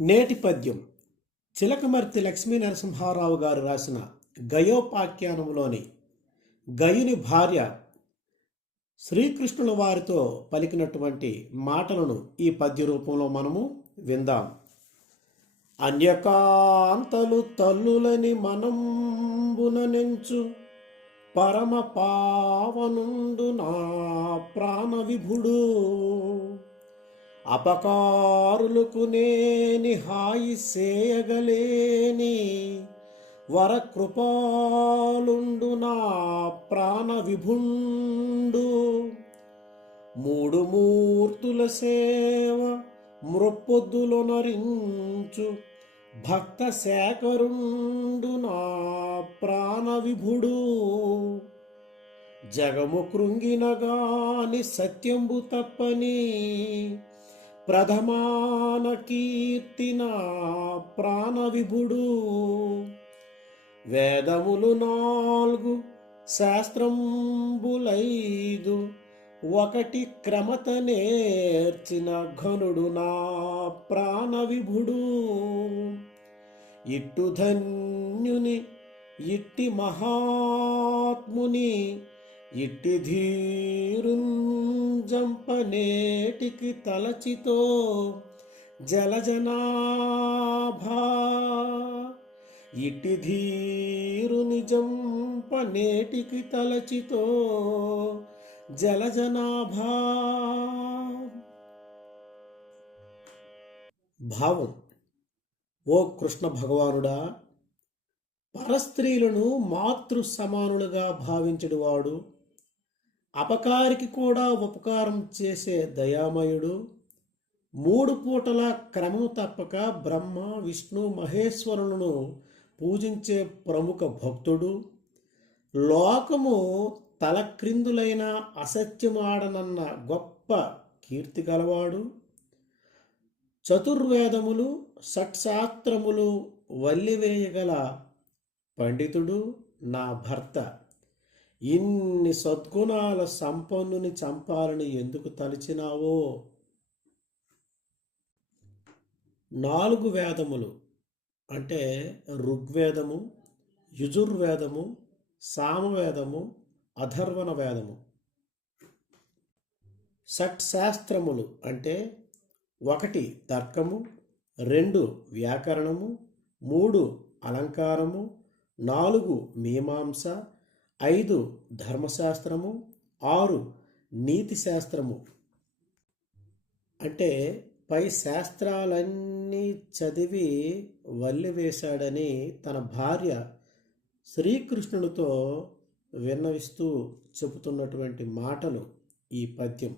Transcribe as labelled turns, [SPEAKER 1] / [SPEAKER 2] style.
[SPEAKER 1] నేటి పద్యం చిలకమర్తి లక్ష్మీ నరసింహారావు గారు రాసిన గయోపాఖ్యానంలోని గయుని భార్య శ్రీకృష్ణుల వారితో పలికినటువంటి మాటలను ఈ పద్య రూపంలో మనము విందాం. అన్యకాంతలు తల్లులని మనంబుననెంచు పరమ పావనుండు నా ప్రాణ విభుడు అపకారులకు నేని హాయి సేయగలేని వరకృపాలుండు నా ప్రాణ విభుండు. మూడు మూర్తుల సేవ మృప్పొద్దులొనరించు భక్త శేఖరుండు నా ప్రాణ విభుడు. జగము కృంగినగాని సత్యంబు తప్పని ప్రథమాన కీర్తిన ప్రాణ విభుడు. వేదములు నాలుగు శాస్త్రంబులైదు. ఒకటి క్రమత నేర్చిన ఘనుడు నా ప్రాణ విభుడు. ఇట్టు ధన్యుని ఇట్టి మహాత్ముని ఇట్టి ధీరుంజంపనేటికి తలచితో జలజనాభా. ఇటి ధీరుని జంపనేటికి తలచితో జలజనాభా. భావం ఓ కృష్ణ భగవానుడా పరస్త్రీలను మాతృ సమానులుగా భావించడువాడు అపకారికి కూడా ఉపకారం చేసే దయామయుడు. మూడు పూటల క్రమం తప్పక బ్రహ్మ విష్ణు మహేశ్వరులను పూజించే ప్రముఖ భక్తుడు. లోకము తలక్రిందులైన అసత్యమాడనన్న గొప్ప కీర్తి గలవాడు. చతుర్వేదములు షట్శాస్త్రములు వల్లివేయగల పండితుడు నా భర్త. ఇన్ని సద్గుణాల సంపన్నుని చంపాలని ఎందుకు తలిచినావో? నాలుగు వేదములు అంటే ఋగ్వేదము యజుర్వేదము సామవేదము అధర్వణ వేదము షట్శాస్త్రములు అంటే ఒకటి తర్కము రెండు వ్యాకరణము మూడు అలంకారము నాలుగు మీమాంస ఐదు ధర్మశాస్త్రము ఆరు నీతి శాస్త్రము. అంటే పై శాస్త్రాలన్నీ చదివి వల్లివేశాడని తన భార్య శ్రీకృష్ణుడితో విన్నవిస్తూ చెబుతున్నటువంటి మాటలు ఈ పద్యం.